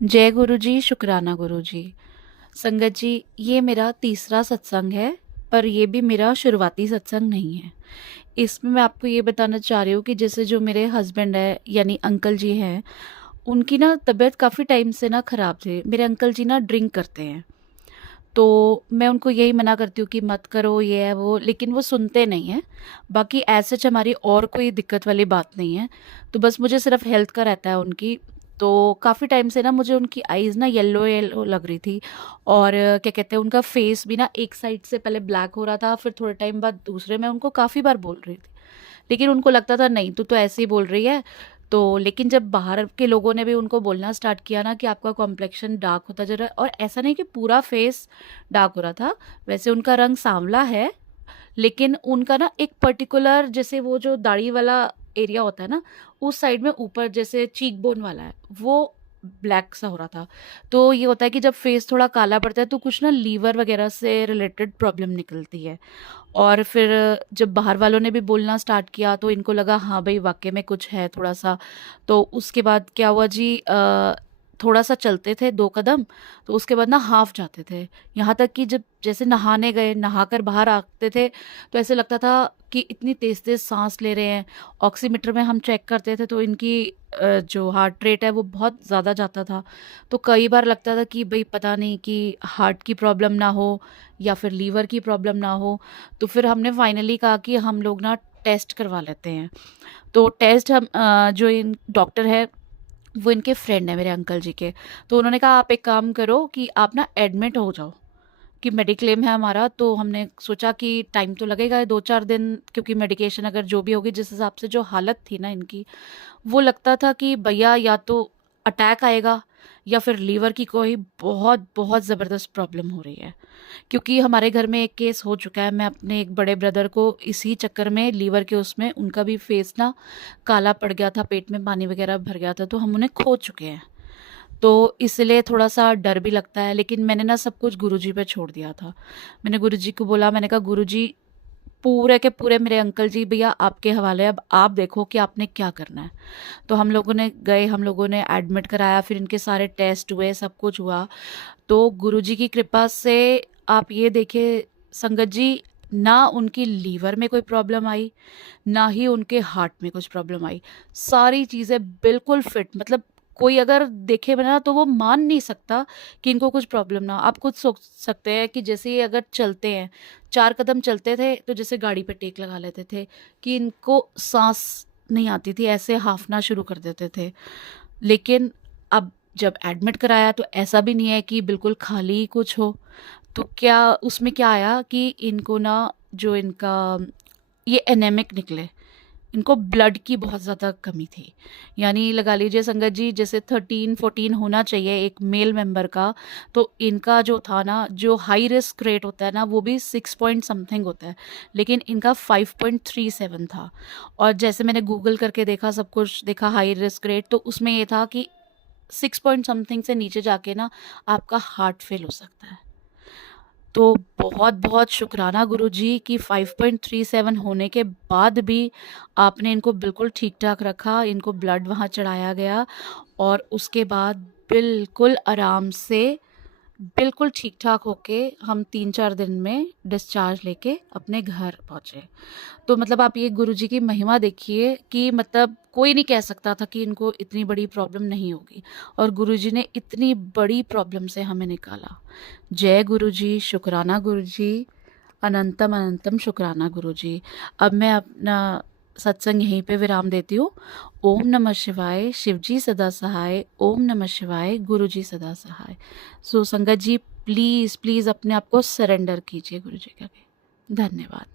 जय गुरु जी, शुक्राना गुरु जी। संगत जी, ये मेरा तीसरा सत्संग है, पर ये भी मेरा शुरुआती सत्संग नहीं है। इसमें मैं आपको ये बताना चाह रही हूँ कि जैसे जो मेरे हस्बैंड है यानी अंकल जी हैं, उनकी ना तबीयत काफ़ी टाइम से ना ख़राब थी। मेरे अंकल जी ना ड्रिंक करते हैं, तो मैं उनको यही मना करती हूँ कि मत करो, ये है वो, लेकिन वो सुनते नहीं हैं। बाकी ऐसे सच हमारी और कोई दिक्कत वाली बात नहीं है, तो बस मुझे सिर्फ हेल्थ का रहता है उनकी। तो काफ़ी टाइम से ना मुझे उनकी आईज़ ना येलो येलो लग रही थी, और क्या कहते हैं, उनका फेस भी ना एक साइड से पहले ब्लैक हो रहा था, फिर थोड़े टाइम बाद दूसरे। मैं उनको काफ़ी बार बोल रही थी, लेकिन उनको लगता था नहीं, तू तो ऐसे ही बोल रही है। तो लेकिन जब बाहर के लोगों ने भी उनको बोलना स्टार्ट किया ना कि आपका कॉम्प्लेक्शन डार्क होता जा रहा है, और ऐसा नहीं कि पूरा फेस डार्क हो रहा था, वैसे उनका रंग सांवला है, लेकिन उनका ना एक पर्टिकुलर, जैसे वो जो दाढ़ी वाला एरिया होता है ना, उस साइड में ऊपर जैसे चीक बोन वाला है, वो ब्लैक सा हो रहा था। तो ये होता है कि जब फेस थोड़ा काला पड़ता है तो कुछ ना लीवर वगैरह से रिलेटेड प्रॉब्लम निकलती है। और फिर जब बाहर वालों ने भी बोलना स्टार्ट किया तो इनको लगा हाँ भाई वाकई में कुछ है थोड़ा सा। तो उसके बाद क्या हुआ जी, थोड़ा सा चलते थे 2 कदम, तो उसके बाद ना हाफ जाते थे। यहाँ तक कि जब जैसे नहाने गए, नहाकर बाहर आते थे, तो ऐसे लगता था कि इतनी तेज तेज सांस ले रहे हैं। ऑक्सीमीटर में हम चेक करते थे तो इनकी जो हार्ट रेट है वो बहुत ज़्यादा जाता था। तो कई बार लगता था कि भाई पता नहीं कि हार्ट की प्रॉब्लम ना हो या फिर लीवर की प्रॉब्लम ना हो। तो फिर हमने फाइनली कहा कि हम लोग ना टेस्ट करवा लेते हैं। तो टेस्ट हम जो इन डॉक्टर है वो इनके फ्रेंड है मेरे अंकल जी के। तो उन्होंने कहा आप एक काम करो कि आप ना एडमिट हो जाओ, कि मेडिक्लेम है हमारा। तो हमने सोचा कि टाइम तो लगेगा 2-4 दिन, क्योंकि मेडिकेशन अगर जो भी होगी, जिस हिसाब से जो हालत थी ना इनकी, वो लगता था कि भैया या तो अटैक आएगा या फिर लीवर की कोई बहुत बहुत ज़बरदस्त प्रॉब्लम हो रही है। क्योंकि हमारे घर में एक केस हो चुका है, मैं अपने एक बड़े ब्रदर को इसी चक्कर में लीवर के उसमें उनका भी फेस ना काला पड़ गया था, पेट में पानी वगैरह भर गया था, तो हम उन्हें खो चुके हैं। तो इसलिए थोड़ा सा डर भी लगता है, लेकिन मैंने ना सब कुछ गुरुजी पे छोड़ दिया था। मैंने गुरुजी को बोला, मैंने कहा गुरुजी पूरे के पूरे मेरे अंकल जी भैया आपके हवाले, अब आप देखो कि आपने क्या करना है। तो हम लोगों ने गए, हम लोगों ने एडमिट कराया, फिर इनके सारे टेस्ट हुए, सब कुछ हुआ। तो गुरुजी की कृपा से आप ये देखिए संगत जी, ना उनकी लीवर में कोई प्रॉब्लम आई, ना ही उनके हार्ट में कुछ प्रॉब्लम आई। सारी चीज़ें बिल्कुल फिट, मतलब कोई अगर देखे बिना तो वो मान नहीं सकता कि इनको कुछ प्रॉब्लम ना हो। आप खुद सोच सकते हैं कि जैसे ये अगर चलते हैं, 4 कदम चलते थे तो जैसे गाड़ी पे टेक लगा लेते थे, कि इनको सांस नहीं आती थी, ऐसे हाफना शुरू कर देते थे। लेकिन अब जब एडमिट कराया तो ऐसा भी नहीं है कि बिल्कुल खाली ही कुछ हो। तो क्या उसमें क्या आया कि इनको ना, जो इनका ये एनेमिक निकले, इनको ब्लड की बहुत ज़्यादा कमी थी। यानी लगा लीजिए संगत जी, जैसे 13-14 होना चाहिए एक मेल मेंबर का, तो इनका जो था ना, जो हाई रिस्क रेट होता है ना, वो भी 6 पॉइंट समथिंग होता है, लेकिन इनका 5.37 था। और जैसे मैंने गूगल करके देखा, सब कुछ देखा हाई रिस्क रेट, तो उसमें ये था कि 6 पॉइंट समथिंग से नीचे जाके ना आपका हार्ट फेल हो सकता है। तो बहुत बहुत शुक्राना गुरुजी कि 5.37 होने के बाद भी आपने इनको बिल्कुल ठीक ठाक रखा, इनको ब्लड वहाँ चढ़ाया गया, और उसके बाद बिल्कुल आराम से, बिल्कुल ठीक ठाक होके हम 3-4 दिन में डिस्चार्ज लेके अपने घर पहुँचे। तो मतलब आप ये गुरुजी की महिमा देखिए कि मतलब कोई नहीं कह सकता था कि इनको इतनी बड़ी प्रॉब्लम नहीं होगी, और गुरुजी ने इतनी बड़ी प्रॉब्लम से हमें निकाला। जय गुरुजी, शुक्राना गुरुजी, अनंतम अनंतम शुक्राना गुरुजी। अब मैं अपना सत्संग यहीं पे विराम देती हूँ। ओम नमः शिवाय, शिवजी सदा सहाय। ओम नमः शिवाय, गुरुजी सदा सहाय। सो संगत जी, प्लीज़ प्लीज़ अपने आप को सरेंडर कीजिए गुरुजी के आगे। धन्यवाद।